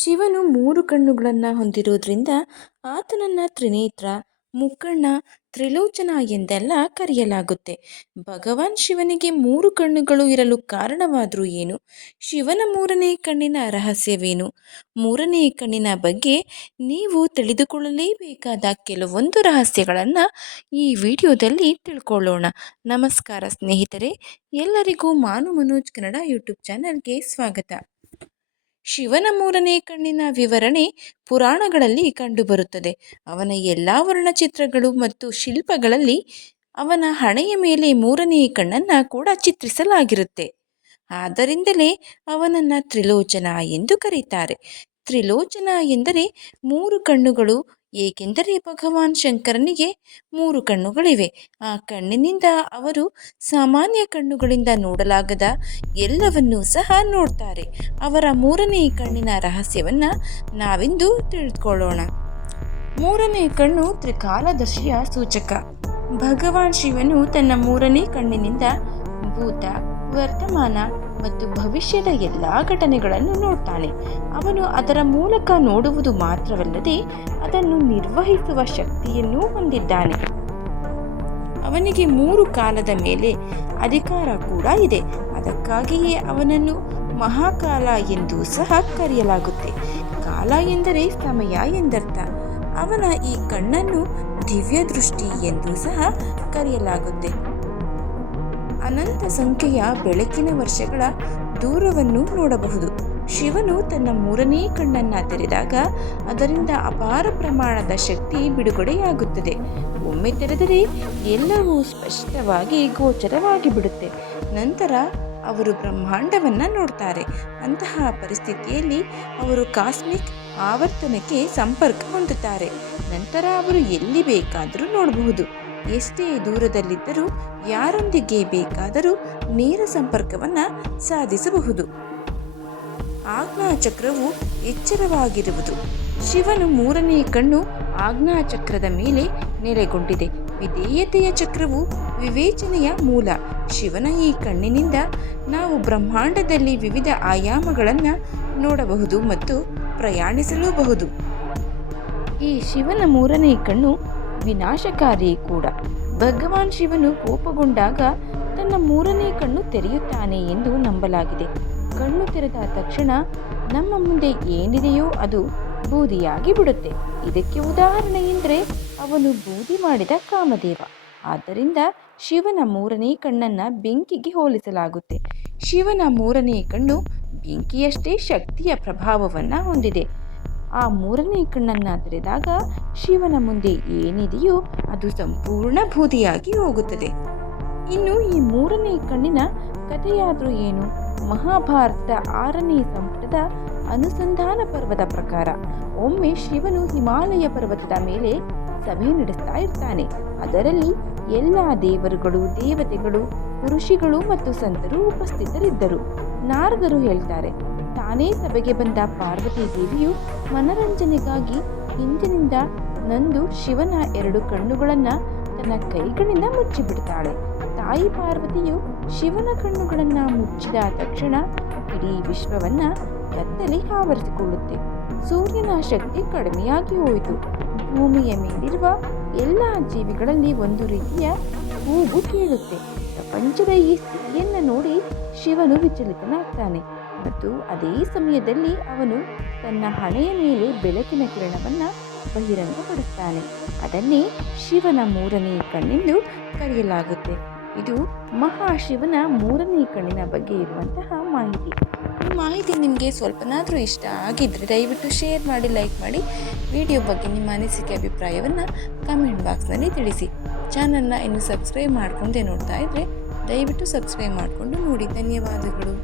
ಶಿವನು ಮೂರು ಕಣ್ಣುಗಳನ್ನು ಹೊಂದಿರುವುದರಿಂದ ಆತನನ್ನು ತ್ರಿನೇತ್ರ ಮುಕ್ಕಣ್ಣ ತ್ರಿಲೋಚನ ಎಂದೆಲ್ಲ ಕರೆಯಲಾಗುತ್ತೆ. ಭಗವಾನ್ ಶಿವನಿಗೆ ಮೂರು ಕಣ್ಣುಗಳು ಇರಲು ಕಾರಣವಾದರೂ ಏನು? ಶಿವನ ಮೂರನೇ ಕಣ್ಣಿನ ರಹಸ್ಯವೇನು? ಮೂರನೇ ಕಣ್ಣಿನ ಬಗ್ಗೆ ನೀವು ತಿಳಿದುಕೊಳ್ಳಲೇಬೇಕಾದ ಕೆಲವೊಂದು ರಹಸ್ಯಗಳನ್ನು ಈ ವಿಡಿಯೋದಲ್ಲಿ ತಿಳ್ಕೊಳ್ಳೋಣ. ನಮಸ್ಕಾರ ಸ್ನೇಹಿತರೆ, ಎಲ್ಲರಿಗೂ ಮಾನು ಮನೋಜ್ ಕನ್ನಡ ಯೂಟ್ಯೂಬ್ ಚಾನಲ್ಗೆ ಸ್ವಾಗತ. ಶಿವನ ಮೂರನೇ ಕಣ್ಣಿನ ವಿವರಣೆ ಪುರಾಣಗಳಲ್ಲಿ ಕಂಡುಬರುತ್ತದೆ. ಅವನ ಎಲ್ಲ ವರ್ಣಚಿತ್ರಗಳು ಮತ್ತು ಶಿಲ್ಪಗಳಲ್ಲಿ ಅವನ ಹಣೆಯ ಮೇಲೆ ಮೂರನೇ ಕಣ್ಣನ್ನು ಕೂಡ ಚಿತ್ರಿಸಲಾಗಿರುತ್ತೆ. ಆದ್ದರಿಂದಲೇ ಅವನನ್ನು ತ್ರಿಲೋಚನ ಎಂದು ಕರೀತಾರೆ. ತ್ರಿಲೋಚನ ಎಂದರೆ ಮೂರು ಕಣ್ಣುಗಳು ಏಕೆಂದರೆ ಭಗವಾನ್ ಶಂಕರನಿಗೆ ಮೂರು ಕಣ್ಣುಗಳಿವೆ. ಆ ಕಣ್ಣಿನಿಂದ ಅವರು ಸಾಮಾನ್ಯ ಕಣ್ಣುಗಳಿಂದ ನೋಡಲಾಗದ ಎಲ್ಲವನ್ನೂ ಸಹ ನೋಡ್ತಾರೆ. ಅವರ ಮೂರನೇ ಕಣ್ಣಿನ ರಹಸ್ಯವನ್ನು ನಾವಿಂದು ತಿಳಿದುಕೊಳ್ಳೋಣ ಮೂರನೇ ಕಣ್ಣು ತ್ರಿಕಾಲದರ್ಶಿಯ ಸೂಚಕ. ಭಗವಾನ್ ಶಿವನು ತನ್ನ ಮೂರನೇ ಕಣ್ಣಿನಿಂದ ಭೂತ, ವರ್ತಮಾನ ಮತ್ತು ಭವಿಷ್ಯದ ಎಲ್ಲ ಘಟನೆಗಳನ್ನು ನೋಡ್ತಾನೆ ಅವನು ಅದರ ಮೂಲಕ ನೋಡುವುದು ಮಾತ್ರವಲ್ಲದೆ ಅದನ್ನು ನಿರ್ವಹಿಸುವ ಶಕ್ತಿಯನ್ನೂ ಹೊಂದಿದ್ದಾನೆ. ಅವನಿಗೆ ಮೂರು ಕಾಲದ ಮೇಲೆ ಅಧಿಕಾರ ಕೂಡ ಇದೆ. ಅದಕ್ಕಾಗಿಯೇ ಅವನನ್ನು ಮಹಾಕಾಲ ಎಂದು ಸಹ ಕರೆಯಲಾಗುತ್ತೆ. ಕಾಲ ಎಂದರೆ ಸಮಯ ಎಂದರ್ಥ. ಅವನ ಈ ಕಣ್ಣನ್ನು ದಿವ್ಯ ದೃಷ್ಟಿ ಎಂದು ಸಹ ಕರೆಯಲಾಗುತ್ತೆ. ಅನಂತ ಸಂಖ್ಯೆಯ ಬೆಳಕಿನ ವರ್ಷಗಳ ದೂರವನ್ನು ನೋಡಬಹುದು. ಶಿವನು ತನ್ನ ಮೂರನೇ ಕಣ್ಣನ್ನು ತೆರೆದಾಗ ಅದರಿಂದ ಅಪಾರ ಪ್ರಮಾಣದ ಶಕ್ತಿ ಬಿಡುಗಡೆಯಾಗುತ್ತದೆ. ಒಮ್ಮೆ ತೆರೆದರೆ ಎಲ್ಲವೂ ಸ್ಪಷ್ಟವಾಗಿ ಗೋಚರವಾಗಿ ಬಿಡುತ್ತೆ. ನಂತರ ಅವರು ಬ್ರಹ್ಮಾಂಡವನ್ನು ನೋಡ್ತಾರೆ. ಅಂತಹ ಪರಿಸ್ಥಿತಿಯಲ್ಲಿ ಅವರು ಕಾಸ್ಮಿಕ್ ಆವರ್ತನಕ್ಕೆ ಸಂಪರ್ಕ ಹೊಂದುತ್ತಾರೆ. ನಂತರ ಅವರು ಎಲ್ಲಿ ಬೇಕಾದರೂ ನೋಡಬಹುದು. ಎಷ್ಟೇ ದೂರದಲ್ಲಿದ್ದರೂ ಯಾರೊಂದಿಗೆ ಬೇಕಾದರೂ ನೇರ ಸಂಪರ್ಕವನ್ನು ಸಾಧಿಸಬಹುದು. ಚಕ್ರವು ಎಚ್ಚರವಾಗಿರುವುದು. ಶಿವನು ಮೂರನೇ ಕಣ್ಣು ಚಕ್ರದ ಮೇಲೆ ನೆಲೆಗೊಂಡಿದೆ. ವಿಧೇಯತೆಯ ಚಕ್ರವು ವಿವೇಚನೆಯ ಮೂಲ. ಶಿವನ ಈ ಕಣ್ಣಿನಿಂದ ನಾವು ಬ್ರಹ್ಮಾಂಡದಲ್ಲಿ ವಿವಿಧ ಆಯಾಮಗಳನ್ನು ನೋಡಬಹುದು ಮತ್ತು ಪ್ರಯಾಣಿಸಲೂಬಹುದು. ಈ ಶಿವನ ಮೂರನೇ ಕಣ್ಣು ವಿನಾಶಕಾರಿ ಕೂಡ. ಭಗವಾನ್ ಶಿವನು ಕೋಪಗೊಂಡಾಗ ತನ್ನ ಮೂರನೇ ಕಣ್ಣು ತೆರೆಯುತ್ತಾನೆ ಎಂದು ನಂಬಲಾಗಿದೆ. ಕಣ್ಣು ತೆರೆದ ತಕ್ಷಣ ನಮ್ಮ ಮುಂದೆ ಏನಿದೆಯೋ ಅದು ಬೂದಿಯಾಗಿ ಬಿಡುತ್ತೆ. ಇದಕ್ಕೆ ಉದಾಹರಣೆ ಎಂದರೆ ಅವನು ಬೂದಿ ಮಾಡಿದ ಕಾಮದೇವ. ಆದ್ದರಿಂದ ಶಿವನ ಮೂರನೇ ಕಣ್ಣನ್ನು ಬೆಂಕಿಗೆ ಹೋಲಿಸಲಾಗುತ್ತೆ. ಶಿವನ ಮೂರನೇ ಕಣ್ಣು ಬೆಂಕಿಯಷ್ಟೇ ಶಕ್ತಿಯ ಪ್ರಭಾವವನ್ನು ಹೊಂದಿದೆ. ಆ ಮೂರನೇ ಕಣ್ಣನ್ನು ತೆರೆದಾಗ ಶಿವನ ಮುಂದೆ ಏನಿದೆಯೋ ಅದು ಸಂಪೂರ್ಣ ಬೂದಿಯಾಗಿ ಹೋಗುತ್ತದೆ. ಇನ್ನು ಈ ಮೂರನೇ ಕಣ್ಣಿನ ಕಥೆಯಾದರೂ ಏನು? ಮಹಾಭಾರತ ಆರನೇ ಸಂಪುಟದ ಅನುಸಂಧಾನ ಪರ್ವದ ಪ್ರಕಾರ ಒಮ್ಮೆ ಶಿವನು ಹಿಮಾಲಯ ಪರ್ವತದ ಮೇಲೆ ಸಭೆ ನಡೆಸ್ತಾ ಇರ್ತಾನೆ. ಅದರಲ್ಲಿ ಎಲ್ಲ ದೇವರುಗಳು, ದೇವತೆಗಳು, ಋಷಿಗಳು ಮತ್ತು ಸಂತರು ಉಪಸ್ಥಿತರಿದ್ದರು. ನಾರದರು ಹೇಳ್ತಾರೆ ತಾನೇ ಸಭೆಗೆ ಬಂದ ಪಾರ್ವತಿ ದೇವಿಯು ಮನರಂಜನೆಗಾಗಿ ಹಿಂದಿನಿಂದ ನಂದು ಶಿವನ ಎರಡು ಕಣ್ಣುಗಳನ್ನು ತನ್ನ ಕೈಗಳಿಂದ ಮುಚ್ಚಿಬಿಡ್ತಾಳೆ. ತಾಯಿ ಪಾರ್ವತಿಯು ಶಿವನ ಕಣ್ಣುಗಳನ್ನು ಮುಚ್ಚಿದ ತಕ್ಷಣ ಇಡೀ ವಿಶ್ವವನ್ನ ಕತ್ತಲೆ ಆವರಿಸಿಕೊಳ್ಳುತ್ತೆ. ಸೂರ್ಯನ ಶಕ್ತಿ ಕಡಿಮೆಯಾಗಿ ಹೋಯಿತು. ಭೂಮಿಯ ಮೇಲಿರುವ ಎಲ್ಲ ಜೀವಿಗಳಲ್ಲಿ ಒಂದು ರೀತಿಯ ಕೂಗು ಕೇಳುತ್ತೆ. ಪ್ರಪಂಚದ ಈ ಸ್ಥಿತಿಯನ್ನು ನೋಡಿ ಶಿವನು ವಿಚಲಿತನಾಗ್ತಾನೆ. ಮತ್ತು ಅದೇ ಸಮಯದಲ್ಲಿ ಅವನು ತನ್ನ ಹಣೆಯ ಮೇಲೆ ಬೆಳಕಿನ ಕಿರಣವನ್ನು ಬಹಿರಂಗಪಡುತ್ತಾನೆ ಅದನ್ನೇ ಶಿವನ ಮೂರನೇ ಕಣ್ಣೆಂದು ಕರೆಯಲಾಗುತ್ತೆ. ಇದು ಮಹಾಶಿವನ ಮೂರನೇ ಕಣ್ಣಿನ ಬಗ್ಗೆ ಇರುವಂತಹ ಮಾಹಿತಿ. ಈ ಮಾಹಿತಿ ನಿಮಗೆ ಸ್ವಲ್ಪನಾದರೂ ಇಷ್ಟ ಆಗಿದ್ದರೆ ದಯವಿಟ್ಟು ಶೇರ್ ಮಾಡಿ, ಲೈಕ್ ಮಾಡಿ. ವಿಡಿಯೋ ಬಗ್ಗೆ ನಿಮ್ಮ ಅನಿಸಿಕೆ, ಅಭಿಪ್ರಾಯವನ್ನು ಕಮೆಂಟ್ ಬಾಕ್ಸ್ನಲ್ಲಿ ತಿಳಿಸಿ. ಚಾನಲ್ನ ಇನ್ನು ಸಬ್ಸ್ಕ್ರೈಬ್ ಮಾಡಿಕೊಂಡೇ ನೋಡ್ತಾ ಇದ್ದರೆ ದಯವಿಟ್ಟು ಸಬ್ಸ್ಕ್ರೈಬ್ ಮಾಡಿಕೊಂಡು ನೋಡಿ. ಧನ್ಯವಾದಗಳು.